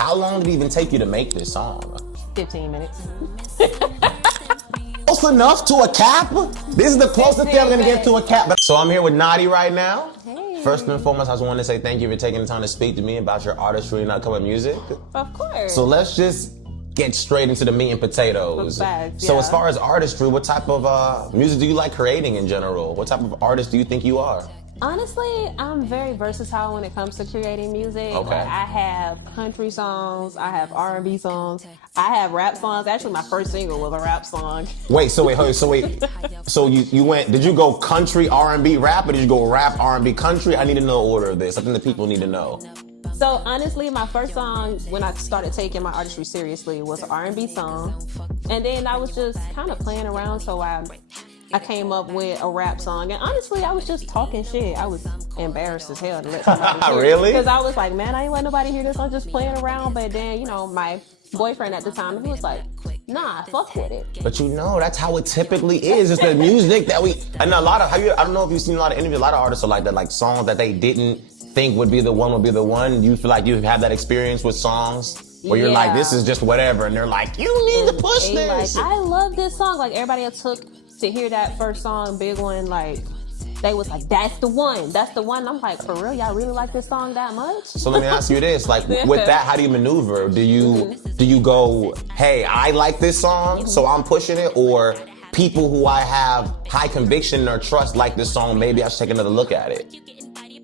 How long did it even take you to make this song? 15 minutes. Close enough to a cap? This is the closest thing I'm gonna get to a cap. So I'm here with Nadi right now. Hey. First and foremost, I just want to say thank you for taking the time to speak to me about your artistry and upcoming music. Of course. So let's just get straight into the meat and potatoes. Facts, So yeah. as far as artistry, what type of music do you like creating in general? What type of artist do you think you are? Honestly, I'm very versatile when it comes to creating music. Okay. Like, I have country songs, I have R&B songs, I have rap songs. Actually, my first single was a rap song. So you went, did you go country, R&B, rap, or did you go rap, R&B, country? I need to know the order of this. I think the people need to know. So honestly, my first song when I started taking my artistry seriously was an R&B song. And then I was just kind of playing around, so I came up with a rap song, and honestly, I was just talking shit. I was embarrassed as hell to let somebody hear. Really? Because I was like, man, I ain't let nobody hear this. I'm just playing around. But then, you know, my boyfriend at the time, he was like, nah, fuck with it. But you know, that's how it typically is. It's the music that and a lot of, I don't know if you've seen a lot of interviews, a lot of artists are like that, like songs that they didn't think would be the one. You feel like you've had that experience with songs where you're like, this is just whatever, and they're like, you need to push this. Like, I love this song. Like, everybody else took to hear that first song, Big One, like, they was like, that's the one. I'm like, for real, y'all really like this song that much? So let me ask you this, like, with that, how do you maneuver? Do you go, hey, I like this song, so I'm pushing it, or people who I have high conviction or trust like this song, maybe I should take another look at it?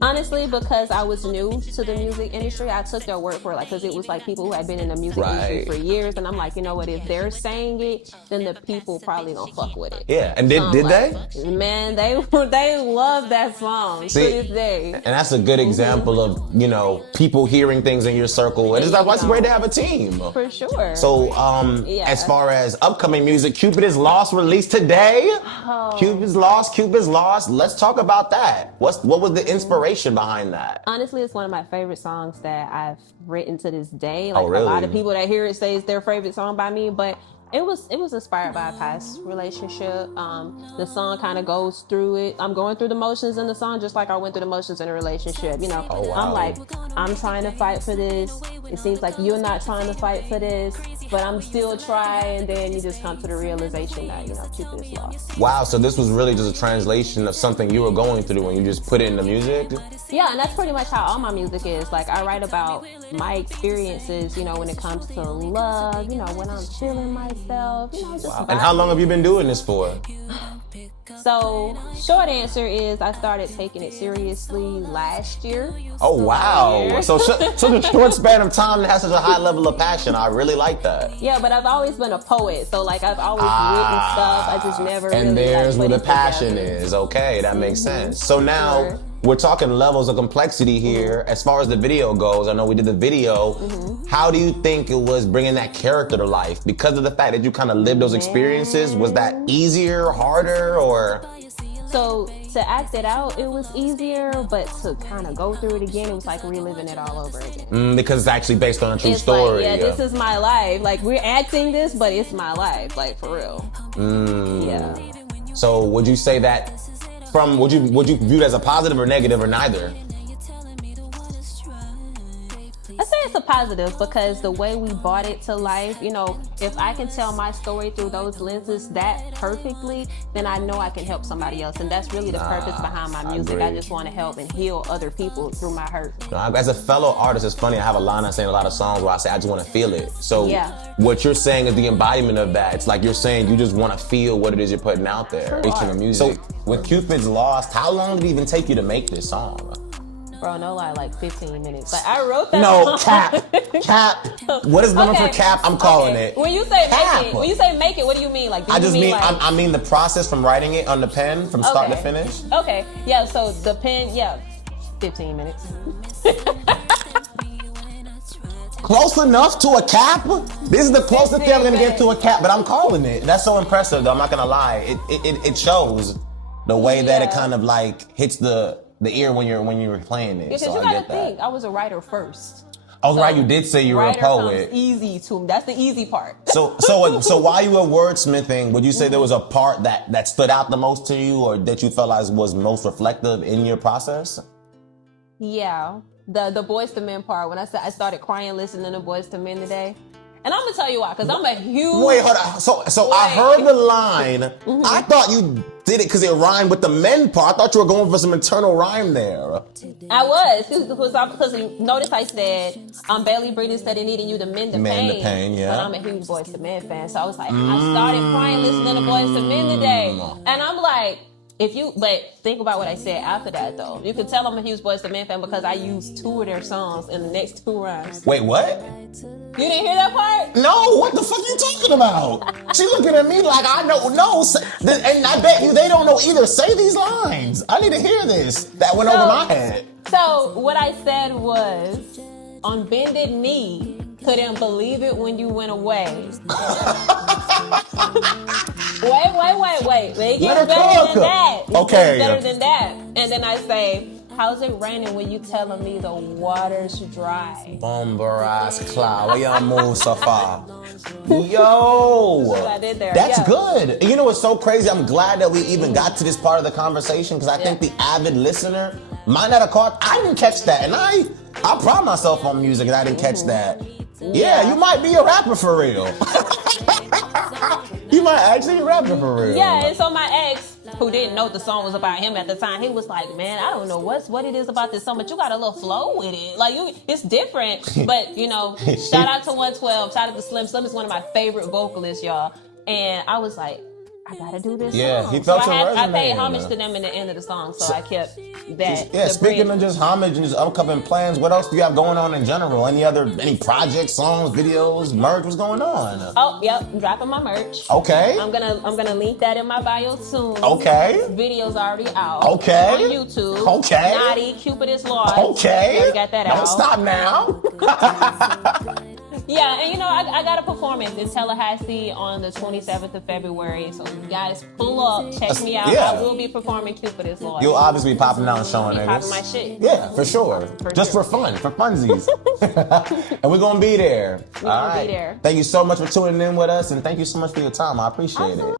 Honestly, because I was new to the music industry, I took their word for it, like, because it was like people who had been in the music industry for years, and I'm like, you know what, if they're saying it, then the people probably gonna fuck with it. Yeah, and did they? Man, they love that song to this day. And that's a good example of, you know, people hearing things in your circle, and it's like, it's great to have a team. For sure. So, as far as upcoming music, Cupid Is Lost released today. Oh. Cupid Is Lost. Let's talk about that. What was the inspiration behind that? Honestly, it's one of my favorite songs that I've written to this day. Like, really? A lot of people that hear it say it's their favorite song by me, but it was inspired by a past relationship. The song kind of goes through it. I'm going through the motions in the song just like I went through the motions in a relationship. You know, I'm like, I'm trying to fight for this. It seems like you're not trying to fight for this, but I'm still trying. And then you just come to the realization that, you know, Cupid is lost. Wow, so this was really just a translation of something you were going through and you just put it in the music? Yeah, and that's pretty much how all my music is. Like, I write about my experiences, you know, when it comes to love, you know, when I'm feeling myself, you know, just And how long have you been doing this for? So, short answer is I started taking it seriously last year. Oh, wow. So such a short span of time that has such a high level of passion. I really like that. Yeah, but I've always been a poet. So, like, I've always written stuff. I just never really, and there's like, where put the it passion together. is. Okay, that makes sense. So now we're talking levels of complexity here. As far as the video goes, I know we did the video. How do you think it was bringing that character to life? Because of the fact that you kind of lived those experiences, was that easier, harder, or? So to act it out, it was easier, but to kind of go through it again, it was like reliving it all over again. Because it's actually based on a true It's story. like, this is my life. Like, we're acting this, but it's my life, like, for real. Yeah. So would you say that would you view it as a positive or negative or neither? I say it's a positive because the way we brought it to life, you know, if I can tell my story through those lenses that perfectly, then I know I can help somebody else. And that's really the purpose behind my music. I just want to help and heal other people through my hurt. As a fellow artist, it's funny, I have a line I say in a lot of songs where I say, I just want to feel it. So what you're saying is the embodiment of that. It's like you're saying you just want to feel what it is you're putting out there. So with Cupid's Lost, how long did it even take you to make this song? Bro, no lie, like 15 minutes. Like, I wrote that No, song. cap. What is the number for cap? I'm calling it. When you say make it, what do you mean? Like, I mean the process from writing it on the pen from start to finish. Okay, yeah. So the pen, 15 minutes. Close enough to a cap? This is the closest thing I'm gonna get to a cap, but I'm calling it. That's so impressive, though. I'm not gonna lie. It shows the way that it kind of like hits the ear when you're playing it. Because so you I gotta get that. think, I was a writer first. Oh, right, you did say you were a poet. Comes easy to me. That's the easy part. So while you were wordsmithing, would you say there was a part that stood out the most to you, or that you felt like was most reflective in your process? Yeah. the Boys to Men part when I said I started crying listening to Boys to Men today. And I'm gonna tell you why, because I'm a huge. Wait, hold on. So I heard the line. I thought you did it because it rhymed with the men part. I thought you were going for some internal rhyme there. I was, because you notice I said, I'm barely breathing, steady needing you to mend the pain. Mend the pain, yeah. But I'm a huge Boys to Men fan, so I was like, I started crying listening to Boys to Men today. And I'm like, but think about what I said after that though. You can tell I'm a huge Boys to Men fan because I used 2 of their songs in the next 2 rhymes. Wait, what? You didn't hear that part? No, what the fuck are you talking about? She looking at me like I know. No, and I bet you they don't know either. Say these lines. I need to hear this. That went over my head. So what I said was, on bended knee, couldn't believe it when you went away. Wait. It gets better than that. Okay. It gets better than that. And then I say, how's it raining when you telling me the water's dry? Bomberas cloud. Where y'all move so far? Yo. That's what I did there. That's Yeah. good. You know what's so crazy? I'm glad that we even got to this part of the conversation because I think the avid listener might not have caught. I didn't catch that. And I pride myself on music and I didn't catch that. Yeah, you might be a rapper for real. You might actually be a rapper for real. Yeah, and so my ex, who didn't know the song was about him at the time, he was like, man, I don't know what it is about this song, but you got a little flow with it. Like, it's different. But, shout out to 112, shout out to Slim. Slim is one of my favorite vocalists, y'all. And I was like, I gotta do this song. He felt I paid homage to them in the end of the song, so I kept that. Yeah, speaking of just homage and just upcoming plans, what else do you have going on in general? Any projects, songs, videos, merch? What's going on? Oh, yep, I'm dropping my merch. Okay. I'm gonna link that in my bio soon. Okay. Video's already out. Okay. On YouTube. Okay. Nadi, Cupid Is Lost. Okay. Already got that out. Don't stop now. Yeah, and I got a performance in Tallahassee on the 27th of February. So you guys pull up, check me out. Yeah. I will be performing Cupid Is Lost. You'll obviously be popping out and showing niggas. Popping my shit. Yeah, for sure. Just for fun, for funsies. And we're gonna be there. We're gonna be there. Thank you so much for tuning in with us, and thank you so much for your time. I appreciate it.